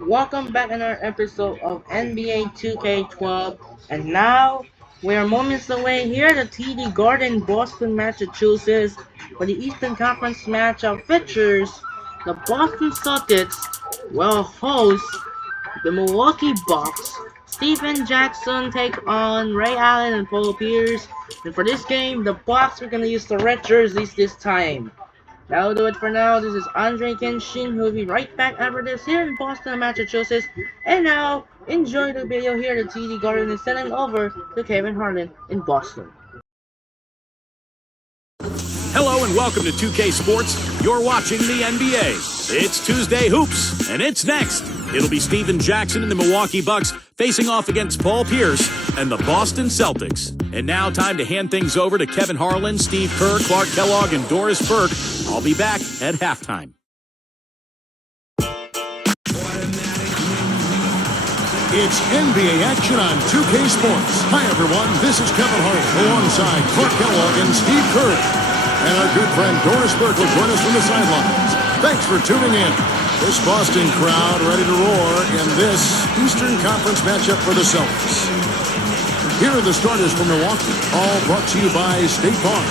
Welcome back another episode of NBA 2K12, and now we are moments away here at the TD Garden, Boston, Massachusetts, for the Eastern Conference matchup features the Boston Celtics will host the Milwaukee Bucks. Stephen Jackson take on Ray Allen and Paul Pierce, and for this game, the Bucks are gonna use the red jerseys this time. That'll do it for now. This is Andre Kenshin, who will be right back after this here in Boston, Massachusetts. And now, enjoy the video here at TD Garden and sending over to Kevin Harlan in Boston. Hello and welcome to 2K Sports. You're watching the NBA. It's Tuesday Hoops, and it's next. It'll be Stephen Jackson and the Milwaukee Bucks facing off against Paul Pierce and the Boston Celtics. And now time to hand things over to Kevin Harlan, Steve Kerr, Clark Kellogg, and Doris Burke. I'll be back at halftime. It's NBA action on 2K Sports. Hi, everyone. This is Kevin Harlan alongside Clark Kellogg and Steve Kerr. And our good friend Doris Burke will join us from the sidelines. Thanks for tuning in. This Boston crowd ready to roar in this Eastern Conference matchup for the Celtics. Here are the starters for Milwaukee, all brought to you by State Farm.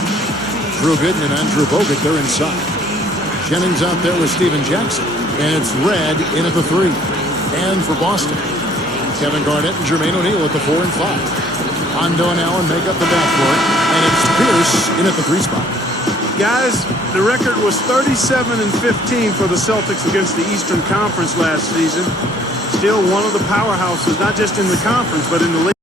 Drew Gooden and Andrew Bogut, they're inside. Jennings out there with Stephen Jackson. And it's Red in at the 3. And for Boston, Kevin Garnett and Jermaine O'Neal at the 4 and 5. Rondo and Allen make up the backcourt. And it's Pierce in at the 3 spot. Guys, the record was 37-15 for the Celtics against the Eastern Conference last season. Still one of the powerhouses, not just in the conference, but in the league.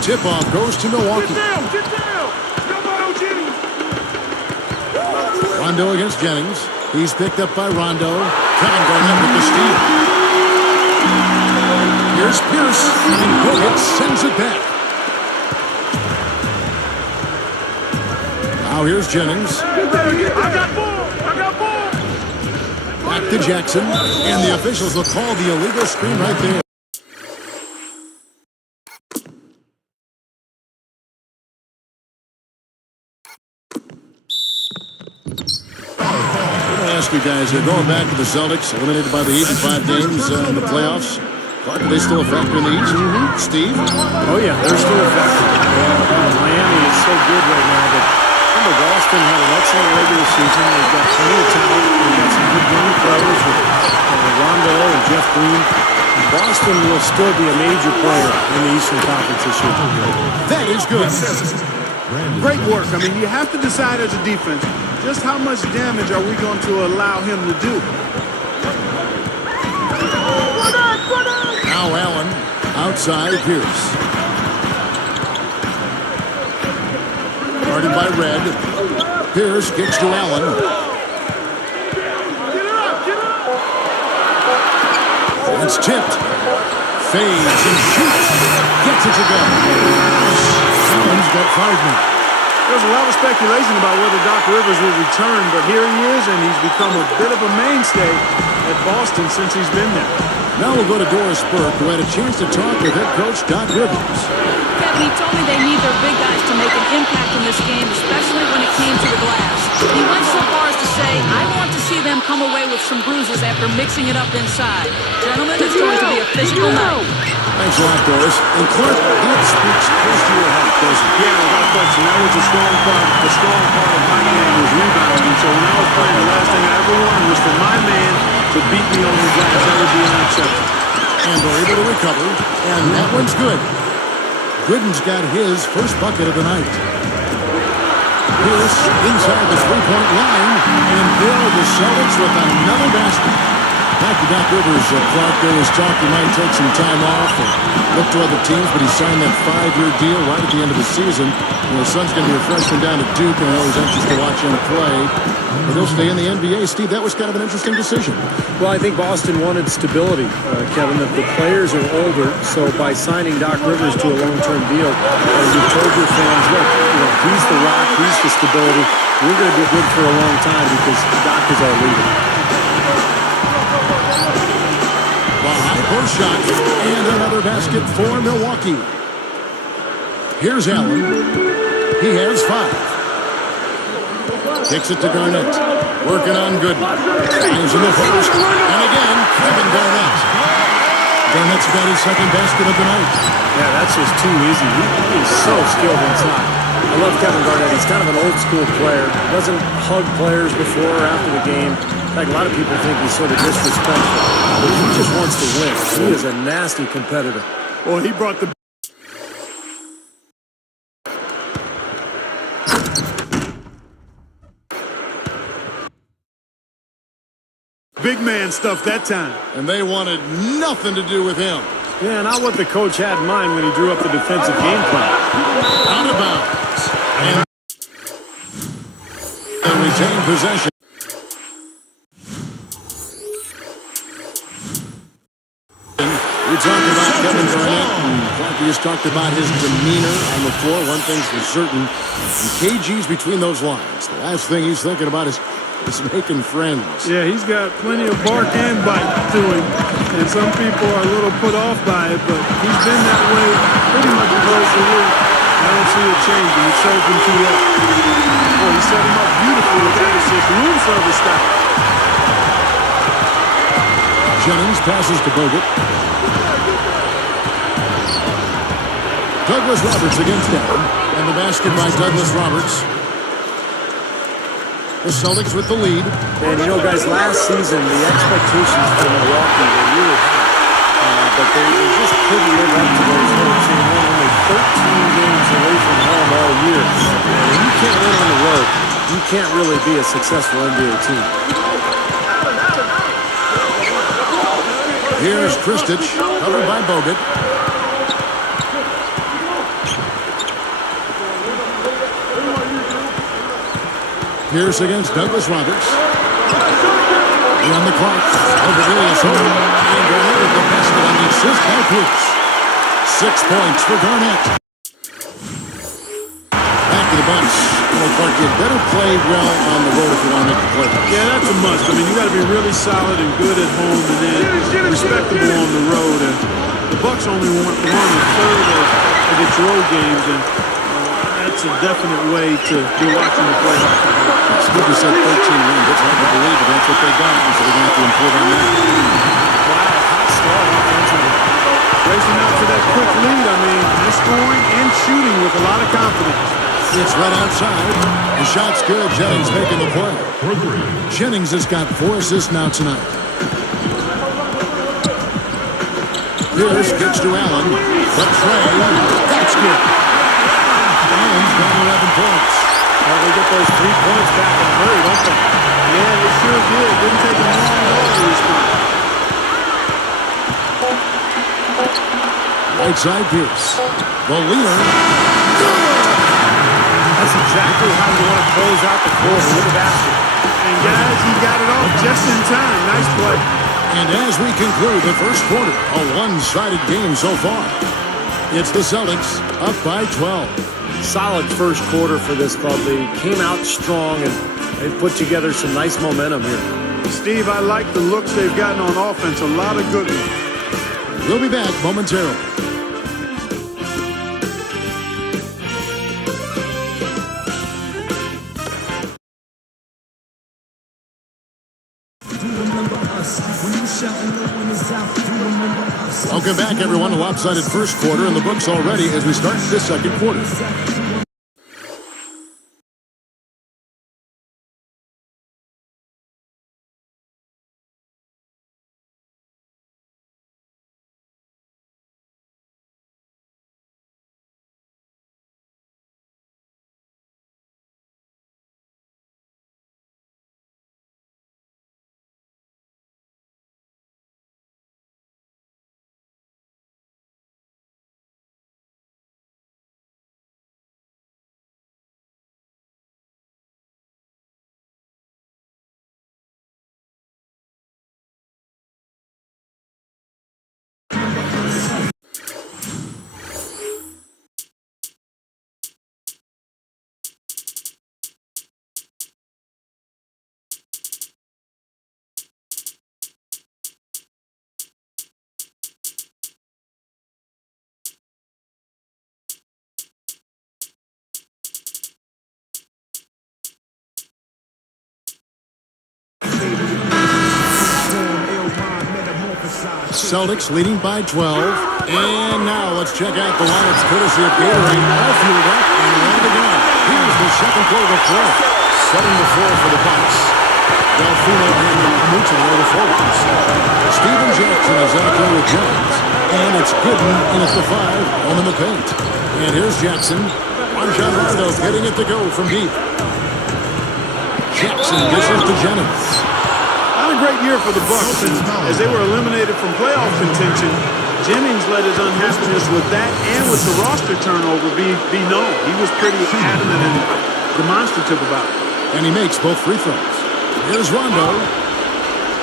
Tip-off goes to Milwaukee. Get down! Jennings! Rondo against Jennings. He's picked up by Rondo. Kevin Garnett with the steal. Here's Pierce, and Bogut sends it back. Now here's Jennings. I got ball! Back to Jackson, and the officials will call the illegal screen right there. You guys are going back to the Celtics, eliminated by the Heat in 5 games in the playoffs. Clark, are they still a factor in the East? Steve? Oh, yeah, they're still a factor. Miami is so good right now, but remember, Boston had an excellent regular season. They've got plenty of talent. They've got some good young players with Rondo and Jeff Green. Boston will still be a major player in the Eastern Conference this year. That is good. Great work. I mean, you have to decide as a defense, just how much damage are we going to allow him to do? Now Allen, outside Pierce. Guarded by Red. Pierce kicks to Allen. It's tipped. Fades and shoots. Gets it to go. Allen's got 5 minutes. There's a lot of speculation about whether Doc Rivers will return, but here he is, and he's become a bit of a mainstay at Boston since he's been there. Now we'll go to Doris Burke, who had a chance to talk with head coach Doc Rivers. Kevin, he told me they need their big guys to make an impact in this game, especially when it came to the glass. He went so far as to say, I want to see them come away with some bruises after mixing it up inside. Gentlemen, it's going to be a physical night. Thanks a lot, Doris. And Clark, that speaks close to your heart, doesn't it? Yeah, without question. That was the strong part of my game was rebounding. So when I was playing, the last thing I ever wanted was for my man to beat me on the glass. That would be unacceptable. And they're able to recover, and that one's good. Gooden's got his first bucket of the night. Pierce inside the 3-point line, and there are the Celtics with another basket. Back to Doc Rivers, Clark. There was talk he might take some time off and look to other teams, but he signed that 5-year deal right at the end of the season. His son's going to be a freshman down at Duke, and I know he's anxious to watch him play. But he'll stay in the NBA. Steve, that was kind of an interesting decision. Well, I think Boston wanted stability, Kevin. The players are older, so by signing Doc Rivers to a long-term deal, you've told your fans, look, he's the rock, he's the stability. We're going to be good for a long time because Doc is our leader. Post shot, and another basket for Milwaukee. Here's Allen. He has 5. Kicks it to Garnett. Working on Goodman. Finds in the post. And again, Kevin Garnett. Garnett's got his second basket of the night. Yeah, that's just too easy. He is so skilled inside. I love Kevin Garnett. He's kind of an old-school player. Doesn't hug players before or after the game. In fact, a lot of people think he's sort of disrespectful. But he just wants to win. He is a nasty competitor. Well, he brought the... big man stuff that time. And they wanted nothing to do with him. Yeah, not what the coach had in mind when he drew up the defensive game plan. Out of bounds. And retain possession. We talked about Kevin Garnett, and Clarky has talked about his demeanor on the floor. One thing's for certain, and KG's between those lines. The last thing he's thinking about is making friends. Yeah, he's got plenty of bark and bite to him, and some people are a little put off by it, but he's been that way pretty much across the year. I don't see it changing. It's open to that. Boy, he set him up beautifully with that assist. Room service style. Jennings passes to Bogut. Douglas Roberts against Allen, and the basket by Douglas Roberts. The Celtics with the lead. And guys, last season the expectations for Milwaukee were really high, but they just couldn't live up to those hopes. They won only 13 games away from home all year. And when you can't win on the road, you can't really be a successful NBA team. Here's Kristich, covered by Bogut. Pierce against Douglas Roberts. Beyond the clock. Over Ilias home. And Garnett with the basket on the assist by Pierce. 6 points for Garnett. Back to the Bucks. Clark, you better play well on the road if you want to make the play. Yeah, that's a must. I mean, you got to be really solid and good at home, and then respectable on the road. And the Bucks only won a third of its road games, and that's a definite way to be watching the playoffs. Steve said 13 wins. It's hard to believe, but that's what they got. So they're going to have to improve on that. Wow, hot start offensively. Racing out to that quick lead. I mean, they're scoring and shooting with a lot of confidence. It's right outside. The shot's good. Jennings making the play. Jennings has got 4 assists now tonight. Pierce gets to Allen. The tray. That's good. Allen's got 11 points. Well, they get those 3 points back in a hurry, don't they? Yeah, they sure did. Didn't take them long at all to respond. Right side Pierce. The leader. That's exactly how you want to close out the quarter with a basket. And guys, he got it off just in time. Nice play. And as we conclude the first quarter, a one-sided game so far. It's the Celtics up by 12. Solid first quarter for this club. They came out strong and they've put together some nice momentum here. Steve, I like the looks they've gotten on offense. A lot of good ones. We'll be back momentarily. Welcome back, everyone. A lopsided first quarter in the books already as we start this second quarter. Celtics leading by 12. And now let's check out the lineups courtesy of Gatorade. All fueled up and ready to go. Here's the second quarter play. Setting the floor for the Bucks. Delfino and Mucha are the forwards. Steven Jackson is out there with Jones. And it's Gooden in at the 5, home in the paint. And here's Jackson. Rajon Rondo getting it to go from deep. Jackson dishes to Jennings. Not a great year for the Bucks, and as they were eliminated from playoff contention, Jennings let his unhappiness with that and with the roster turnover be known. He was pretty adamant and demonstrative about it. And he makes both free throws. Here's Rondo.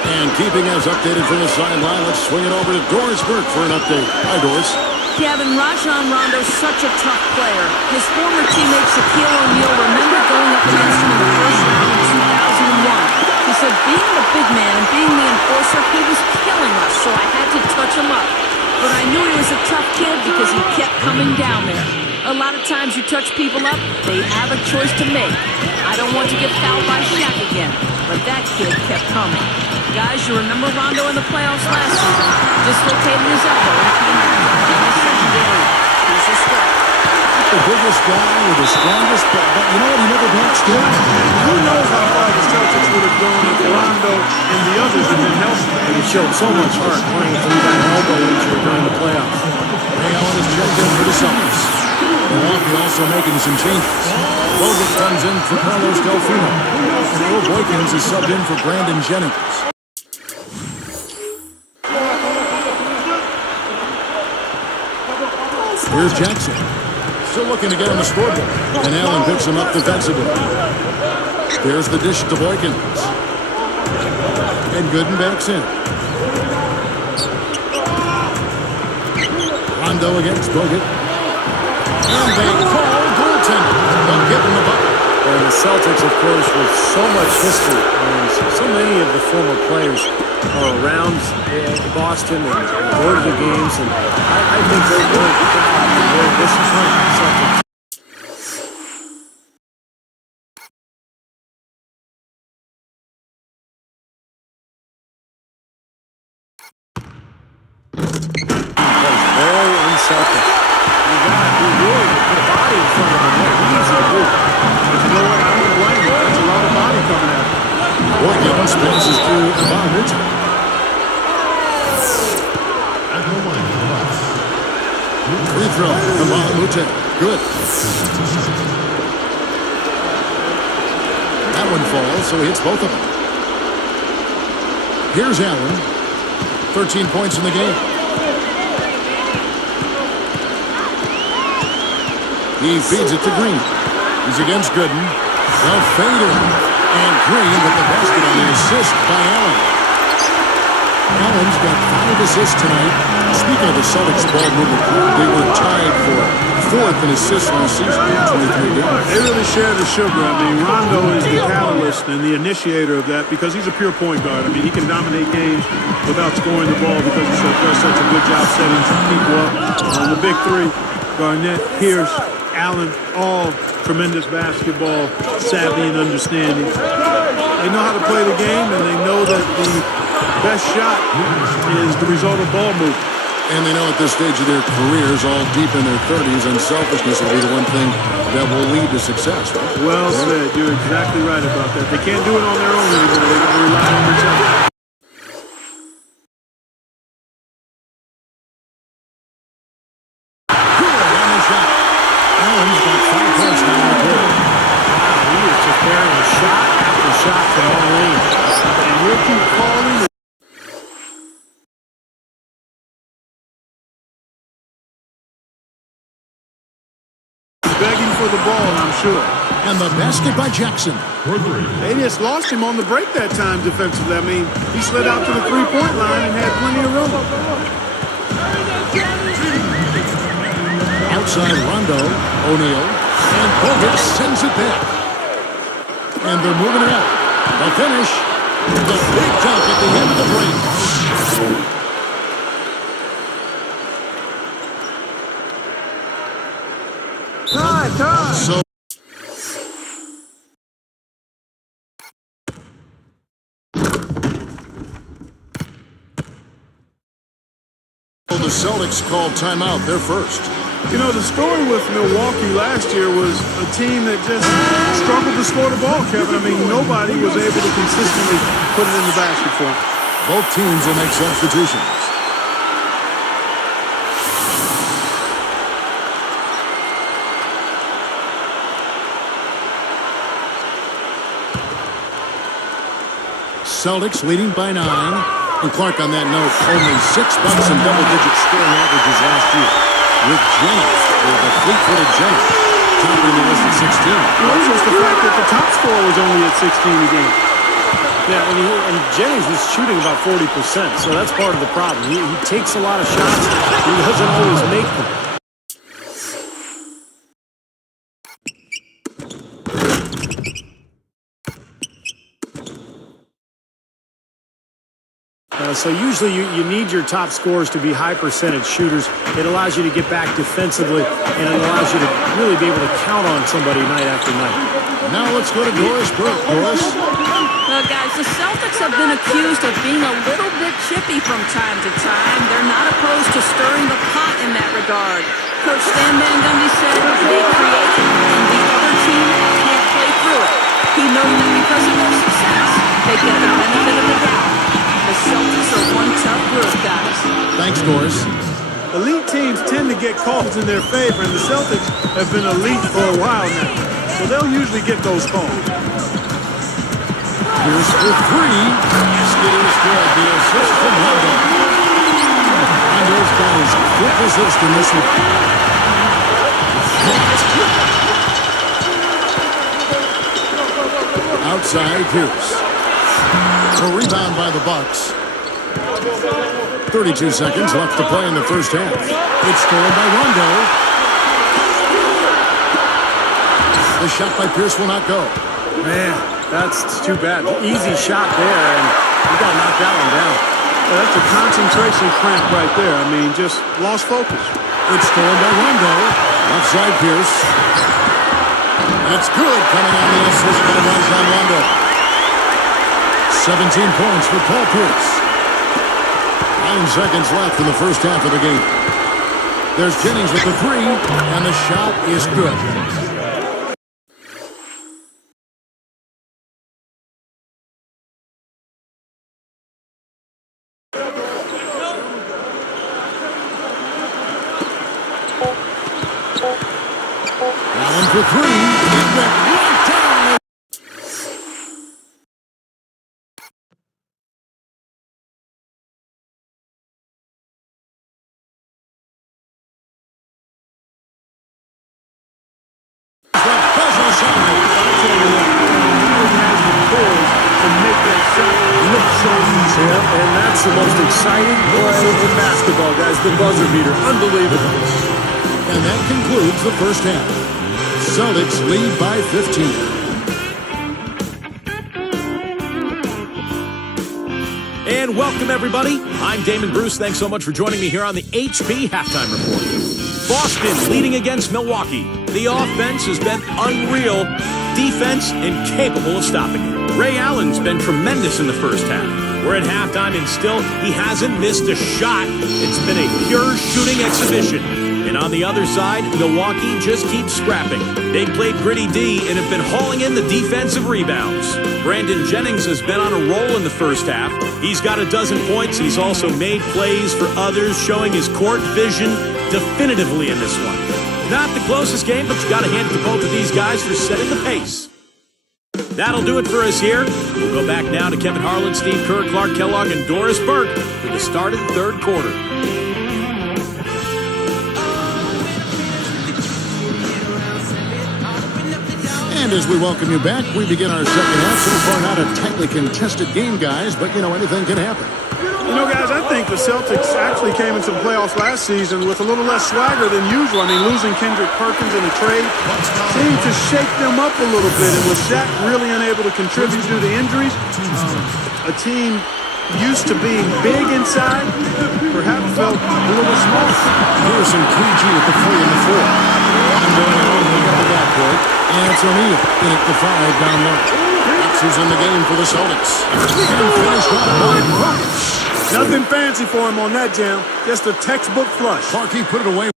And keeping us updated from the sideline, let's swing it over to Doris Burke for an update. Hi, Doris. Kevin, Rajon Rondo's such a tough player. His former teammate Shaquille O'Neal remembered going up against him in the first round in 2001. He said being the big man and being the enforcer, he was killing us, so I had to touch him up. But I knew he was a tough kid because he kept coming down there. A lot of times you touch people up, they have a choice to make. I don't want to get fouled by Shaq again, but that kid kept coming. Guys, you remember Rondo in the playoffs last season? Dislocated his elbow and came back to play in the second game. He's a threat. The biggest guy with the strongest, but you know what? He never backs down. Who knows how far the Celtics would have gone if Rondo and the others had been healthy. And he showed so much heart playing through that elbow injury during the playoffs. Ray Allen is checked in for the Celtics. Milwaukee also making some changes. Bogut comes in for Carlos Delfino. And Earl Boykins is subbed in for Brandon Jennings. Here's Jackson. Still looking to get on the scoreboard. And Allen picks him up defensively. Here's the dish to Boykins. And Gooden backs in. Rondo against Bogut. And they call goaltender. They'll give him the bucket. And the Celtics, of course, with so much history, and so many of the former players are around Boston and go to the games, and I think they're very proud and very disappointed in the Celtics. Plays very unselfish. You got to be willing to put a body in front of him. What easy to do. But you know what? I don't blame him. That's a lot of body coming at him. Boykins passes to Ivan. Free throw from Mute. Good. That one falls, so he hits both of them. Here's Allen. 13 points in the game. He feeds it to Green. He's against Gooden. They'll fade in. And Green with the basket on the assist by Allen. Allen's got 5 assists tonight. Speaking of the Celtics ball movement, they were tied for 4th in assists last season. 23 games. They really share the sugar. I mean, Rondo is the catalyst and the initiator of that because he's a pure point guard. I mean, he can dominate games without scoring the ball because he does such a good job setting some people up. The big three, Garnett, Pierce, Allen, all tremendous basketball savvy and understanding. They know how to play the game, and they know that the best shot is the result of ball movement. And they know at this stage of their careers, all deep in their 30s, unselfishness will be the one thing that will lead to success, right? Well said. You're exactly right about that. They can't do it on their own anymore. They got to rely on each other. Good on the shot. Allen's got 5 points now in the quarter. Wow, he is just bearing shot after shot from long range. And we'll keep calling. Begging for the ball, I'm sure. And the basket by Jackson. They just lost him on the break that time defensively. I mean, he slid out to the three-point line and had plenty of room. Outside Rondo, O'Neal, and Bogut sends it back. And they're moving it up. The finish, the big dunk at the end of the break. So the Celtics called timeout. They're first. You know, the story with Milwaukee last year was a team that just struggled to score the ball, Kevin. I mean, nobody was able to consistently put it in the basket for them. Both teams will make substitutions. Celtics leading by 9. And Clark, on that note, only 6 bucks in double-digit scoring averages last year. With Jennings, the fleet-footed Jennings, topping the list at 16. Well, it's just the fact that the top scorer was only at 16 a game. Yeah, and Jennings was shooting about 40%, so that's part of the problem. He takes a lot of shots. He doesn't always make them. So usually you need your top scorers to be high percentage shooters. It allows you to get back defensively, and it allows you to really be able to count on somebody night after night. Now let's go to Doris Burke. Doris? Well, guys, the Celtics have been accused of being a little bit chippy from time to time. They're not opposed to stirring the pot in that regard. Coach Stan Van Gundy said they create it, and the other team can't play through it. He knows that because of their success, they get the benefit of the doubt. The Celtics are one tough group, guys. Thanks, Doris. Elite teams tend to get calls in their favor, and the Celtics have been elite for a while now. So they'll usually get those calls. Here's for 3. Basket is good. The assist from Rondo. Rondo's got his 5th assist in this one. Outside, Pierce. A rebound by the Bucks. 32 seconds left to play in the first half. It's stolen by Rondo. The shot by Pierce will not go. Man, that's too bad. Easy shot there, and you got to knock that one down. Well, that's a concentration cramp right there. I mean, just lost focus. It's stolen by Rondo. Offside Pierce. That's good, coming on the assist by Rajon Rondo. 17 points for Paul Pierce. 9 seconds left in the first half of the game. There's Jennings with the 3, and the shot is good. Allen for 3. It went right down. And that's the most exciting play in basketball, guys. The buzzer beater. Unbelievable. And that concludes the first half. Celtics lead by 15. And welcome, everybody. I'm Damon Bruce. Thanks so much for joining me here on the HP Halftime Report. Boston leading against Milwaukee. The offense has been unreal. Defense incapable of stopping it. Ray Allen's been tremendous in the first half. We're at halftime, and still, he hasn't missed a shot. It's been a pure shooting exhibition. And on the other side, Milwaukee just keeps scrapping. They played gritty D and have been hauling in the defensive rebounds. Brandon Jennings has been on a roll in the first half. He's got 12 points. He's also made plays for others, showing his court vision definitively in this one. Not the closest game, but you got to hand it to both of these guys for setting the pace. That'll do it for us here. We'll go back now to Kevin Harlan, Steve Kerr, Clark Kellogg, and Doris Burke for the start of the third quarter. And as we welcome you back, we begin our second half. So far, not a tightly contested game, guys, but, anything can happen. Guys, I think the Celtics actually came into the playoffs last season with a little less swagger than usual. I mean, losing Kendrick Perkins in a trade seemed to shake them up a little bit. And with Shaq really unable to contribute due to injuries, a team used to being big inside perhaps felt a little small. Here's some KG at the 3 and the 4. I'm going on the backcourt. And it's O'Neal in at the 5 down low. That's who's in the game for the Celtics. And finished off by Perkins. Nothing fancy for him on that jam. Just a textbook flush. Clarkey put it away.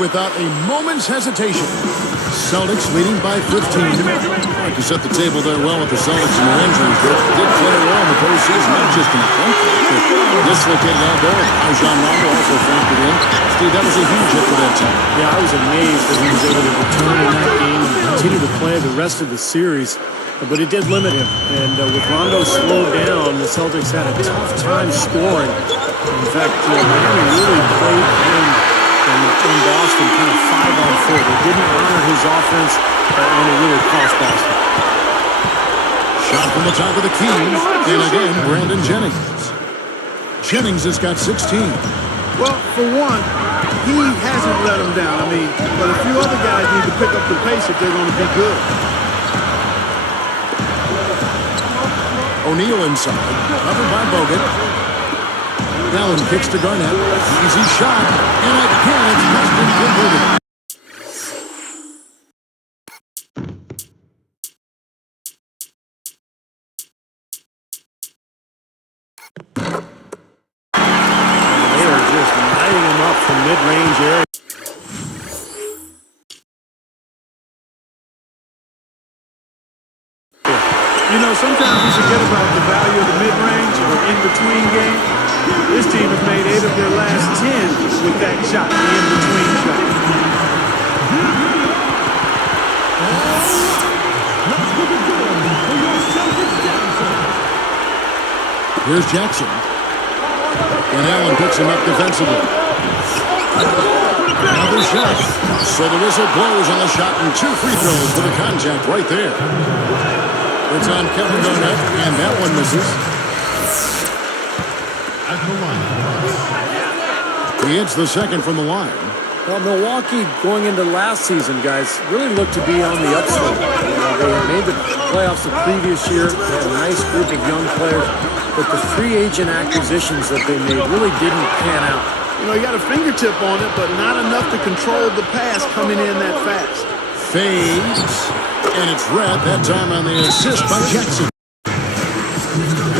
Without a moment's hesitation. Celtics leading by 15. Like you set the table there well with the Celtics and their injuries. They did play well in the postseason, not just in the front court. Dislocated elbow. Rajon Rondo also factored in. Steve, that was a huge hit for that team. Yeah, I was amazed that he was able to return in that game and continue to play the rest of the series. But it did limit him. And with Rondo slowed down, the Celtics had a tough time scoring. In fact, Miami really played him in Boston kind of 5-on-4. They didn't honor his offense, and it really cost Boston. Shot from the top of the key. And again, Brandon Jennings. Jennings has got 16. Well, for one, he hasn't let him down. I mean, but a few other guys need to pick up the pace if they're going to be good. O'Neal inside. Covered by Bogut. Allen kicks to Garnett. Easy shot. And again, it's missed and converted. They are just lighting him up from mid-range area. You know, sometimes we forget about the value of the mid-range or in-between game. This team has made 8 of their last 10 with that shot, the in-between shot. Here's Jackson. And Allen picks him up defensively. Another shot. So the whistle blows on the shot and 2 free throws for the contact right there. It's on Kevin Garnett, and that one misses. He hits the second from the line. Well, Milwaukee, going into last season, guys, really looked to be on the upswing. They had made the playoffs the previous year. They had a nice group of young players, but the free agent acquisitions that they made really didn't pan out. You know, he got a fingertip on it, but not enough to control the pass coming in that fast. Fades, and it's Red, that time on the assist by Jackson.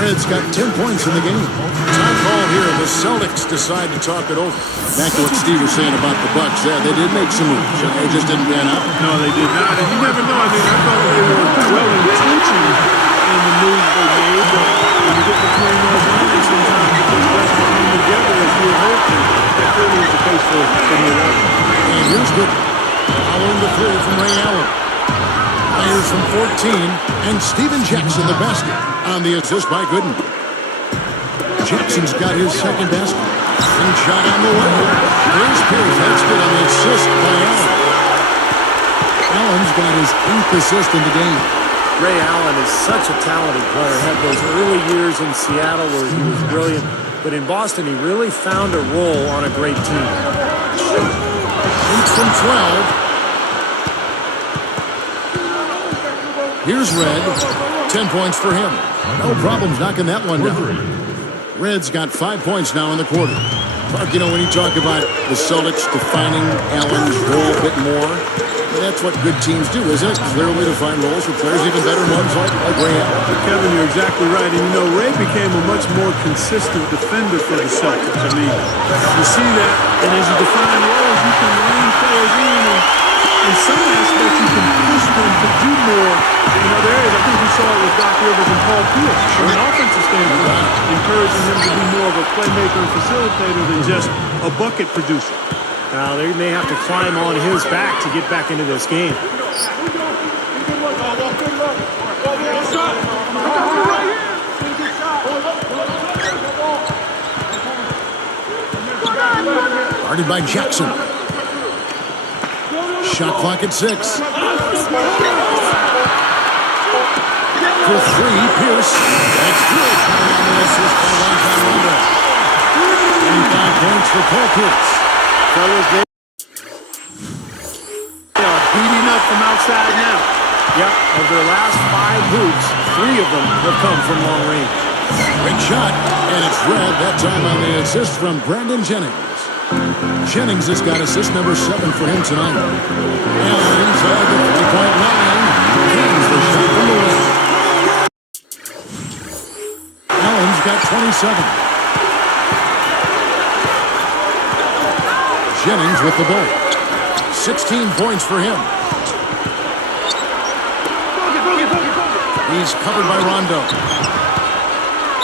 Red's got 10 points in the game. Time call here. The Celtics decide to talk it over. Back to what Steve was saying about the Bucks. Yeah, they did make some moves. They just didn't pan out. No, they did not. And you never know. I mean, I thought they were well-intentioned in the moves they made, but when you get between those lines, sometimes it just doesn't come together as you hope. That clearly is the case for Milwaukee. And here's good. Following the three from Ray Allen. Fires from 14, and Steven Jackson the basket on the assist by Gooden. Jackson's got his second basket. And shot on the way. Here's Pierce. That's good on the assist by Allen. Allen's got his 8th assist in the game. Ray Allen is such a talented player. Had those early years in Seattle where he was brilliant, but in Boston he really found a role on a great team. 8 from 12. Here's Red. 10 points for him. No problems knocking that one down. Red's got 5 points now in the quarter. Clark, you know, when you talk about the Celtics defining Allen's role a bit more, that's what good teams do, isn't it? Clearly define roles for players, even better ones like Ray Allen. Kevin, you're exactly right. And, you know, Ray became a much more consistent defender for the Celtics. I mean, you see that, and as you define roles, you can rein players in, and in some aspects, you can push them to do more in other areas. I think we saw it with Doc Rivers and Paul Pierce. From an offensive standpoint, encouraging him to be more of a playmaker and facilitator than just a bucket producer. Now, they may have to climb on his back to get back into this game. Guarded by Jackson. Shot clock at 6. For 3, Pierce. That's good. On the assist by Rajon Rondo. 25 points for Paul Pierce. Fellas, they are beating up from outside now. Yep, of their last 5 hoops, 3 of them have come from long range. Great shot, and it's Red, that time on the assist from Brandon Jennings. Jennings has got assist number 7 for him tonight. Allen inside the three-point line. Kings the shot from the wing. Allen's got 27. Jennings with the ball. 16 points for him. He's covered by Rondo.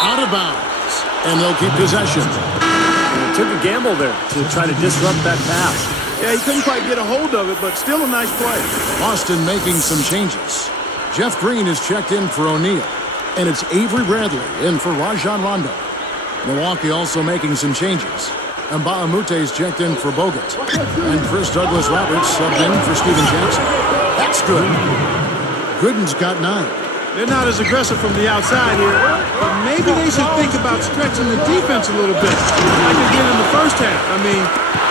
Out of bounds. And they'll keep possession. And took a gamble there to try to disrupt that pass. Yeah, he couldn't quite get a hold of it, but still a nice play. Boston making some changes. Jeff Green is checked in for O'Neal. And it's Avery Bradley in for Rajon Rondo. Milwaukee also making some changes. And Mbamute is checked in for Bogut. And Chris Douglas-Roberts subbed in for Steven Jackson. That's good. Gooden's got 9. They're not as aggressive from the outside here, but maybe they should think about stretching the defense a little bit, like they did in the first half. I mean,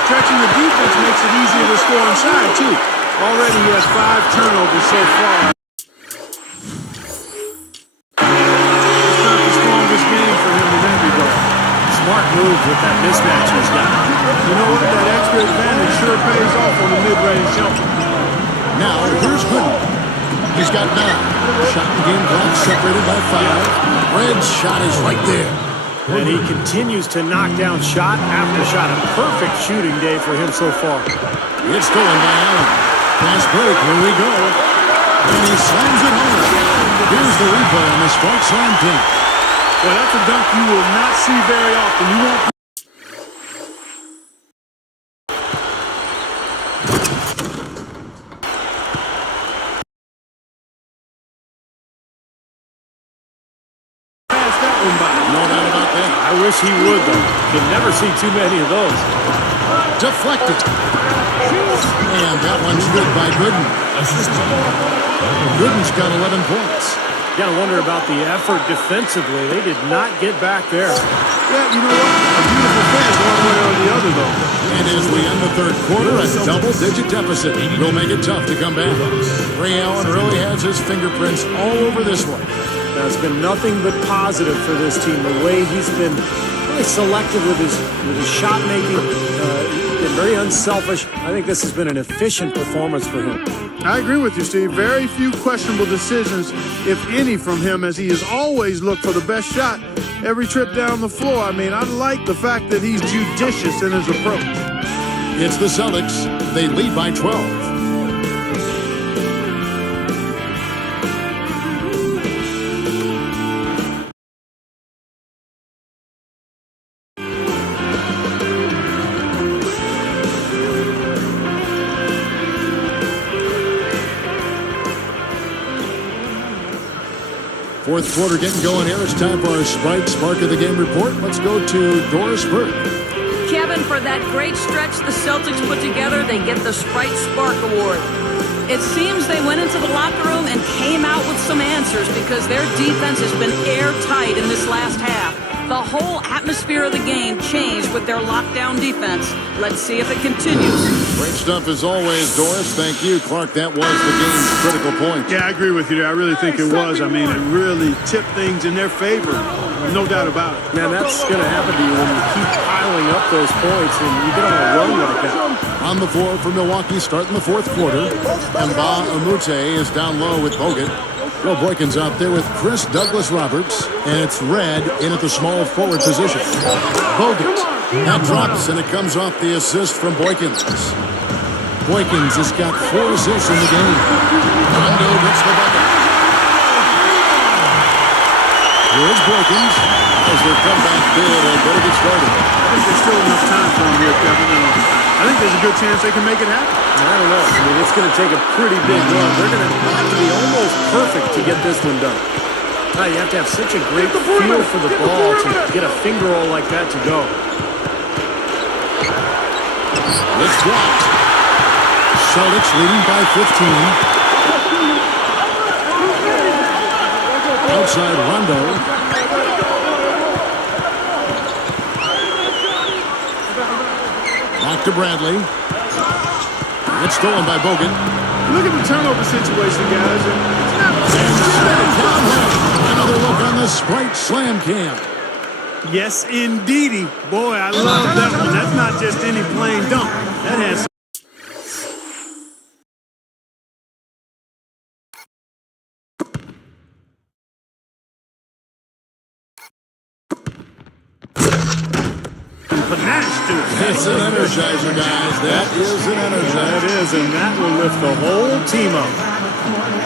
stretching the defense makes it easier to score inside, too. Already he has 5 turnovers so far. It's not the strongest game for him in that regard. Smart move with that mismatch he's got. You know what? That extra advantage sure pays off on the mid-range jumper. Now, here's Gooden. He's got 9. Shot and game clock separated by 5. Red's shot is right there. And he continues to knock down shot after shot. A perfect shooting day for him so far. It's stolen by Allen. Fast break, here we go. And he slams it home. Here's the replay on the Spark Slam pin. Well, that's a dunk you will not see very often. You won't. No doubt about that. I wish he would, though. You never see too many of those. Deflected. And that one's good by Gooden. Gooden's got 11 points. You got to wonder about the effort defensively. They did not get back there. Yeah, you know what? A beautiful finish one way or the other, though. And as we end the third quarter, a double-digit deficit will make it tough to come back. Ray Allen really has his fingerprints all over this one. Now, it's been nothing but positive for this team. The way he's been really selective with his shot making, been very unselfish. I think this has been an efficient performance for him. I agree with you, Steve. Very few questionable decisions, if any, from him, as he has always looked for the best shot every trip down the floor. I mean, I like the fact that he's judicious in his approach. It's the Celtics. They lead by 12. Fourth quarter getting going here. It's time for our Sprite Spark of the Game report. Let's go to Doris Burke. Kevin, for that great stretch the Celtics put together, they get the Sprite Spark Award. It seems they went into the locker room and came out with some answers because their defense has been airtight in this last half. The whole atmosphere of the game changed with their lockdown defense. Let's see if it continues. Great stuff as always, Doris. Thank you. Clark, that was the game's critical point. Yeah, I agree with you there. I really think it was. I mean, it really tipped things in their favor. No doubt about it. Man, that's going to happen to you when you keep piling up those points and you get on a run like that. On the floor for Milwaukee, starting the fourth quarter. And Mbamute is down low with Bogut. Bill Boykin's out there with Chris Douglas-Roberts, and it's Red in at the small forward position. Bogut, that drops, and it comes off the assist from Boykins. Boykins has got 4 assists in the game. Rondo gets the bucket. Here's Boykins as their comeback bid and better get started. I think there's still enough time for them here, Kevin. I think there's a good chance they can make it happen. I don't know. I mean, it's going to take a pretty big run. They're going to have to be almost perfect to get this one done. You have to have such a great feel for the ball to get a finger roll like that to go. It's blocked. Celtics leading by 15. Outside Rondo. Back to Bradley. It's stolen by Bogut. Look at the turnover situation, guys. It's not Another look on the Sprite Slam Cam. Yes, indeedy. Boy, I love that one. That's not just any plain dunk. That has some panache to it. It's an energizer, guys. That is an energizer. That is, and that will lift the whole team up.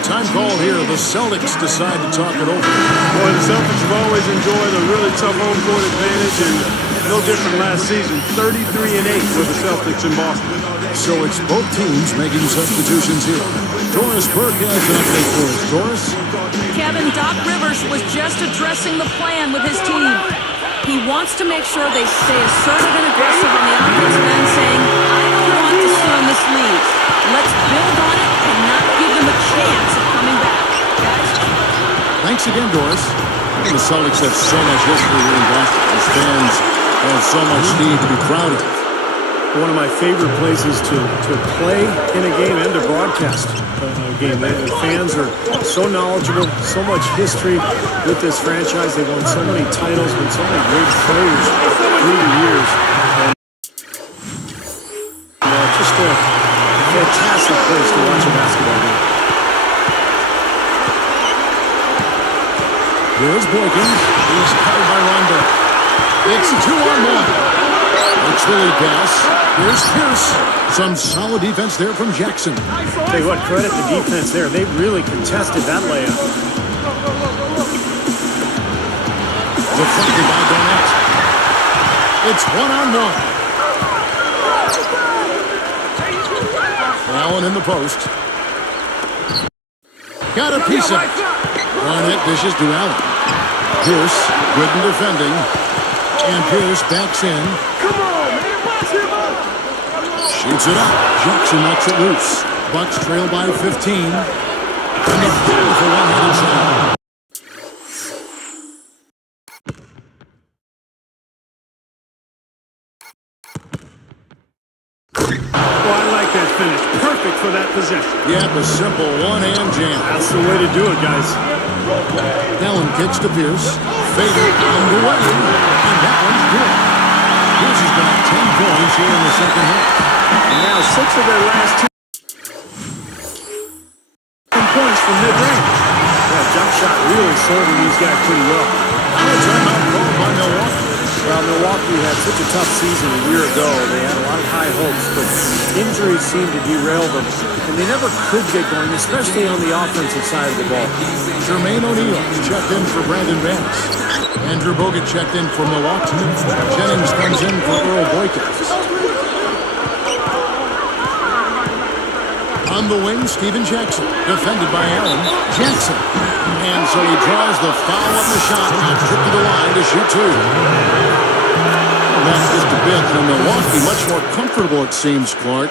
Time call here. The Celtics decide to talk it over. Boy, the Celtics have always enjoyed a really tough home court advantage, and no different last season. 33-8 for the Celtics in Boston. So it's both teams making substitutions here. Doris Burke has an update for us. Doris? Kevin, Doc Rivers was just addressing the plan with his team. He wants to make sure they stay assertive and aggressive on the offensive end, saying, I don't want to sit on this lead. Let's build on it and not give them a chance of coming back. Guys? Thanks again, Doris. The Celtics have so much history here in Boston. As fans have so much need to be proud of. One of my favorite places to play in a game and to broadcast a game. The fans are so knowledgeable, so much history with this franchise. They've won so many titles, been so many great players through the years. And, just a fantastic place to watch a basketball game. Here's Boykins. He's covered by Rondo. It's 2-on-1. It's the lead pass. Here's Pierce. Some solid defense there from Jackson. Tell you what, credit the defense there. They really contested that layup. Deflected by Garnett. It's 1-on-1. Allen in the post. Got a piece of it. Garnett dishes to Allen. Pierce, good in defending. And Pierce backs in. Shoots it up. Jackson knocks it loose. Bucks trail by 15. And the foul for one-handed shot. Oh, I like that finish. Perfect for that possession. Yeah, the simple one-hand jam. That's the way to do it, guys. Allen kicks to Pierce. Fader on the way. And that one's good. Pierce has got 10 points here in the second half. And now 6 of their last 10 points from mid-range. That jump shot really serving these guys pretty well. And a timeout called by Milwaukee. Well, Milwaukee had such a tough season a year ago. They had a lot of high hopes, but injuries seemed to derail them. And they never could get going, especially on the offensive side of the ball. Jermaine O'Neal checked in for Brandon Vance. Andrew Bogut checked in for Milwaukee. Jennings comes in for Earl Boykins. On the wing, Steven Jackson, defended by Allen. Jackson. And so he draws the foul on the shot and trip to the line to shoot two. That's just a bit. And Milwaukee, much more comfortable, it seems, Clark,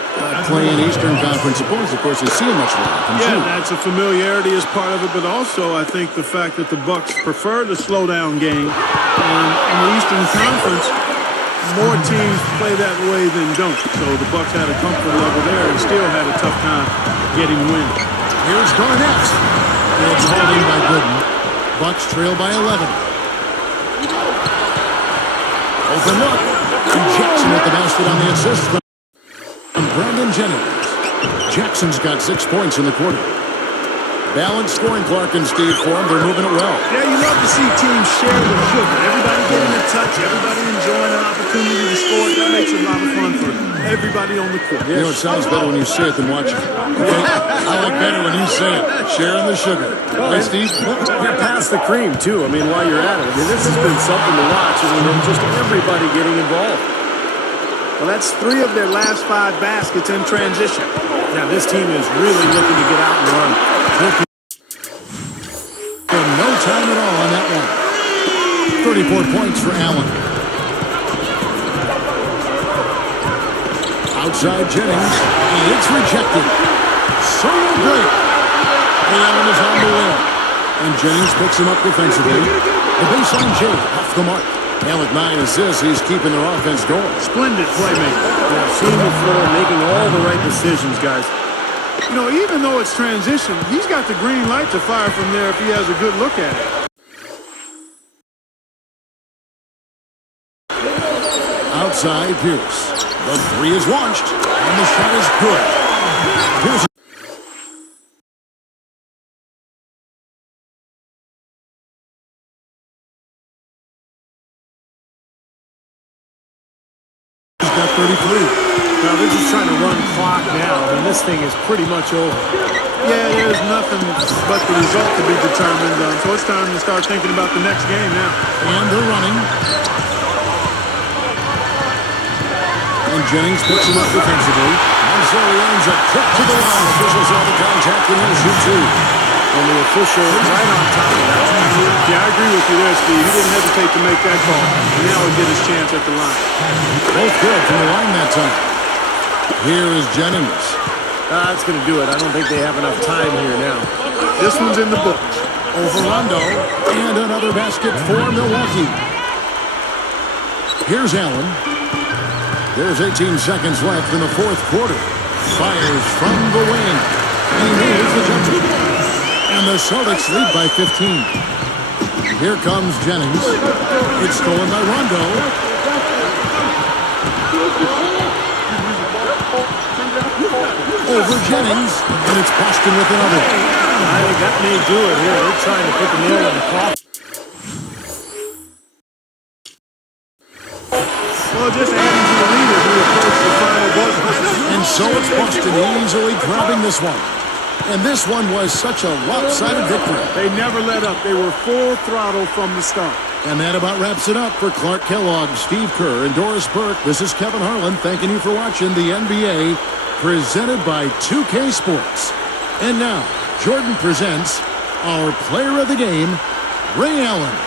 playing Eastern Conference opponents. Of course, they see much more. Yeah, that's a familiarity as part of it, but also I think the fact that the Bucks prefer the slow-down game. And in the Eastern Conference, more teams play that way than don't. So the Bucks had a comfort level there and still had a tough time getting wins. Here's Garnett. It's hauled in by Gooden. Bucks trail by 11. Open look. And Jackson with the basket on the assist from Brandon Jennings. Jackson's got 6 points in the quarter. Balanced scoring, Clark and Steve, for them. They're moving it well. Yeah, you love to see teams share the sugar. Everybody getting a touch, everybody enjoying an opportunity to score. That makes it a lot of fun for everybody on the court. You know, it sounds better when you say it than watch it. Okay? I like better when you say it. Sharing the sugar. Hey, Steve? You're past the cream, too. I mean, while you're at it. I mean, this has been something to watch. I mean, just everybody getting involved. Well, that's 3 of their last 5 baskets in transition. Now, this team is really looking to get out and run. And no time at all on that one. 34 points for Allen. Outside Jennings, and it's rejected. Solo break. And Allen is on the win. And Jennings picks him up defensively. The baseline J off the mark. Now with 9 assists, he's keeping their offense going. Splendid playmaker. Yeah, seeing the floor, making all the right decisions, guys. You know, even though it's transition, he's got the green light to fire from there if he has a good look at it. side, Pierce. The three is launched, and the shot is good. Pierce has got 33. Now they're just trying to run clock now. I mean, this thing is pretty much over. Yeah, there's nothing but the result to be determined. So it's time to start thinking about the next game now. And they're running. And Jennings picks him up defensively. And so he ends a trip to the line. Officials saw the contact and he'll shoot two. And the official right on top of that. Yeah, I agree with you there, Steve. He didn't hesitate to make that call. And now he'll get his chance at the line. Both good from the line that time. Here is Jennings. That's going to do it. I don't think they have enough time here now. This one's in the books. Over Rondo. And another basket for Milwaukee. Here's Allen. There's 18 seconds left in the fourth quarter. Fires from the wing. And he nails the jumper. And the Celtics lead by 15. Here comes Jennings. It's stolen by Rondo. Over Jennings. And it's Boston with another. I think that may do it here. They're trying to put the nail on the coffin. Well, just adding to the lead as we approach the final buzzer. And so it's Boston easily grabbing this one. And this one was such a lopsided victory. They never let up. They were full throttle from the start. And that about wraps it up for Clark Kellogg, Steve Kerr, and Doris Burke. This is Kevin Harlan thanking you for watching the NBA presented by 2K Sports. And now, Jordan presents our player of the game, Ray Allen.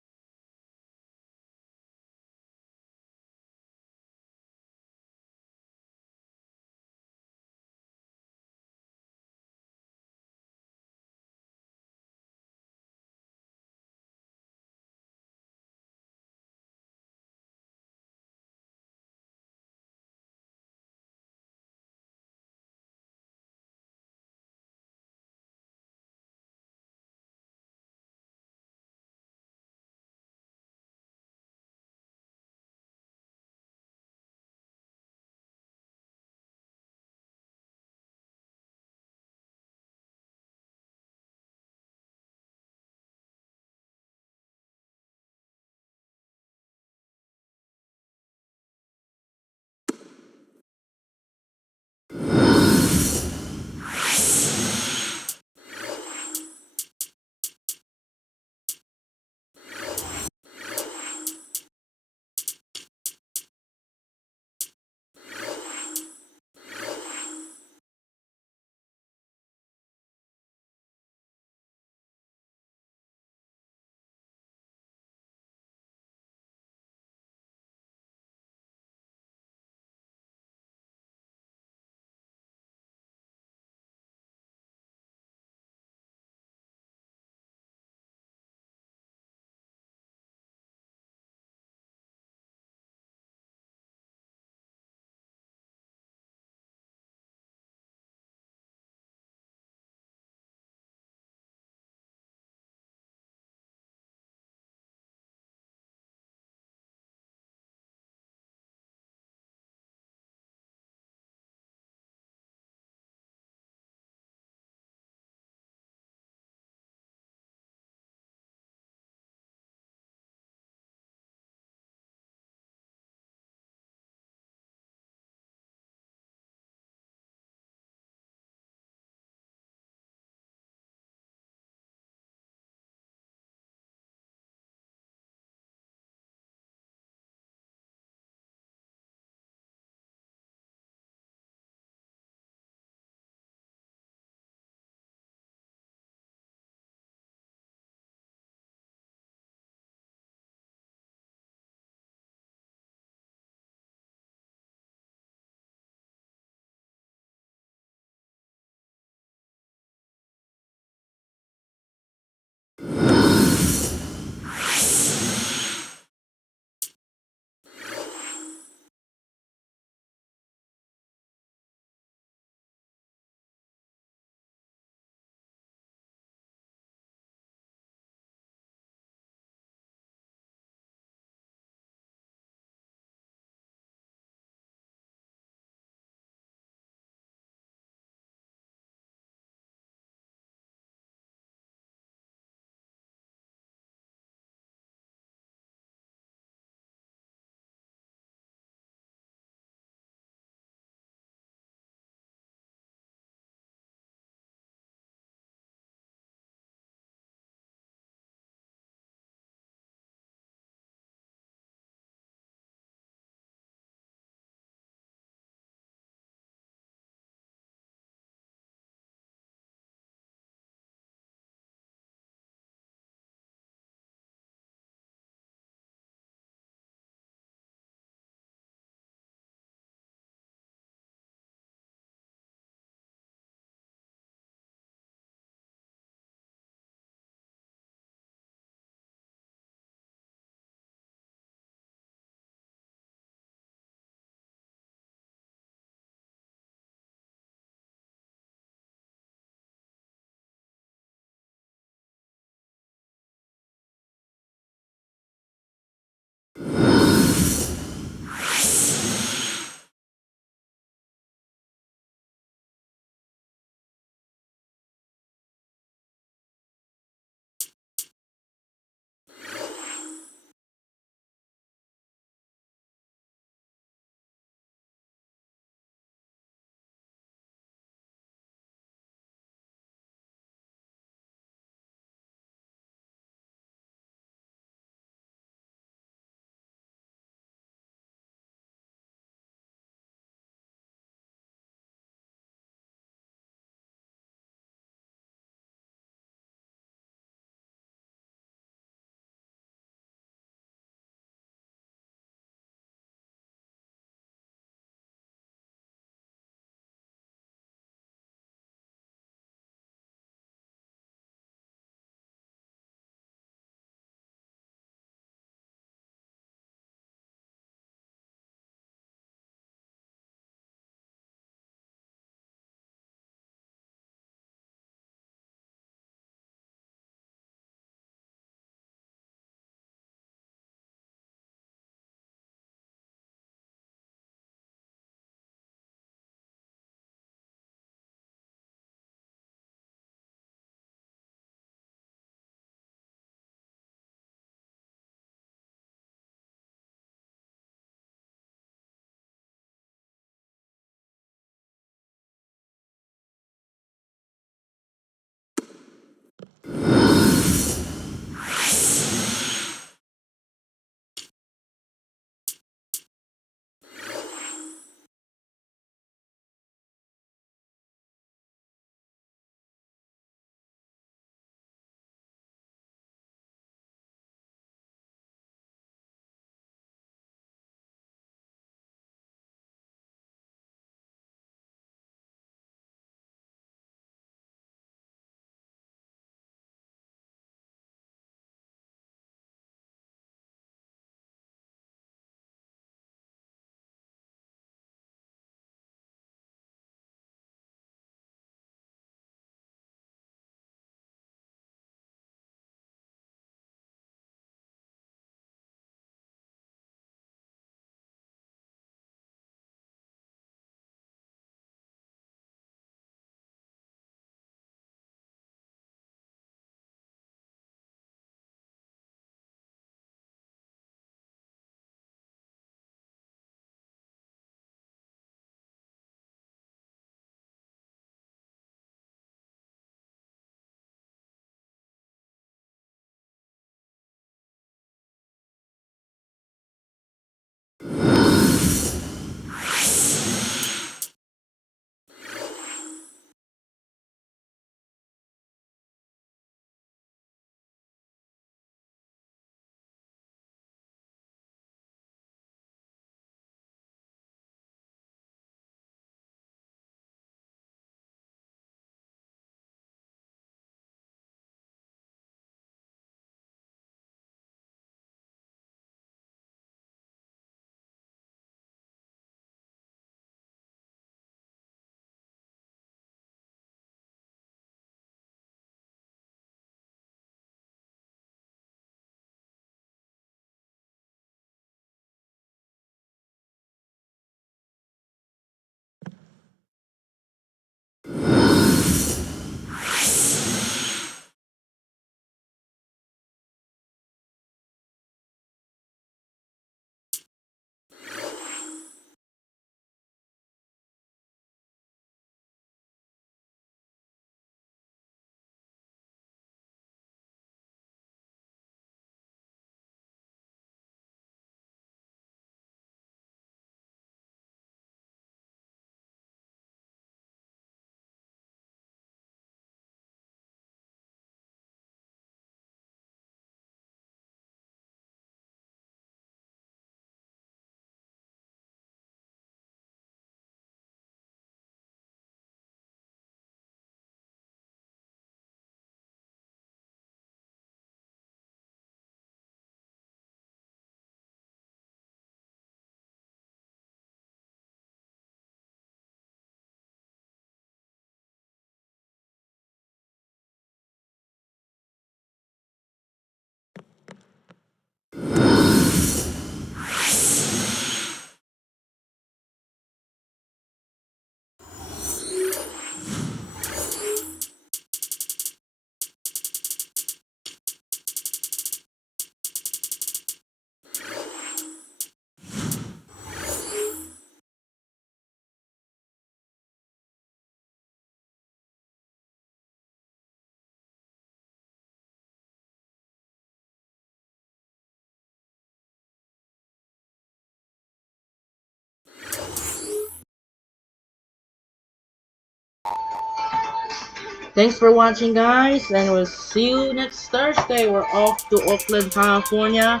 Thanks for watching, guys, and we'll see you next Thursday. We're off to Oakland, California,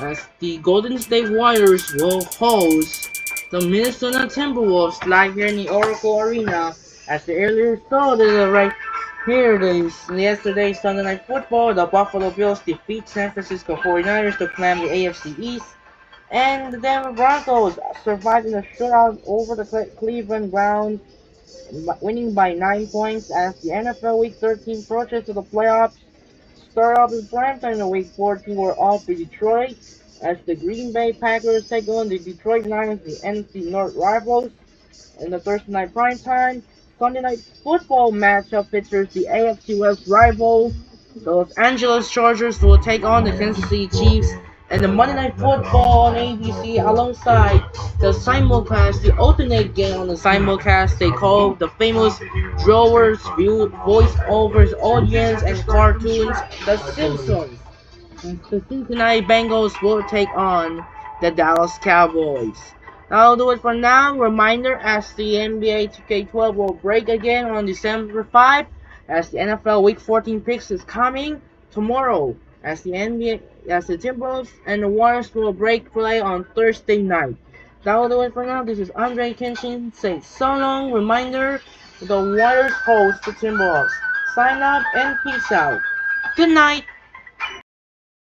as the Golden State Warriors will host the Minnesota Timberwolves live here in the Oracle Arena. As the earlier saw, right here, yesterday's Sunday Night Football, the Buffalo Bills defeat San Francisco 49ers to climb the AFC East. And the Denver Broncos survived in a shootout over the Cleveland Browns, winning by 9 points as the NFL Week 13 approaches to the playoffs. Start off in primetime in Week 14 were off in Detroit as the Green Bay Packers take on the Detroit Lions, the NFC North rivals. In the Thursday night primetime, Sunday night football matchup features the AFC West rival. The Los Angeles Chargers will take on the Kansas City Chiefs, and the Monday Night Football on ABC alongside the simulcast, the alternate game on the simulcast they call the famous drawers, voiceovers, audience, and cartoons, The Simpsons. The Cincinnati Bengals will take on the Dallas Cowboys. That'll do it for now. Reminder, as the NBA 2K12 will break again on December 5, as the NFL Week 14 picks is coming tomorrow, as the Timberwolves and the Warriors will break play on Thursday night. That'll do it for now. This is Andre Kenshin. Say so long. Reminder, the Warriors host the Timberwolves. Sign up and peace out. Good night.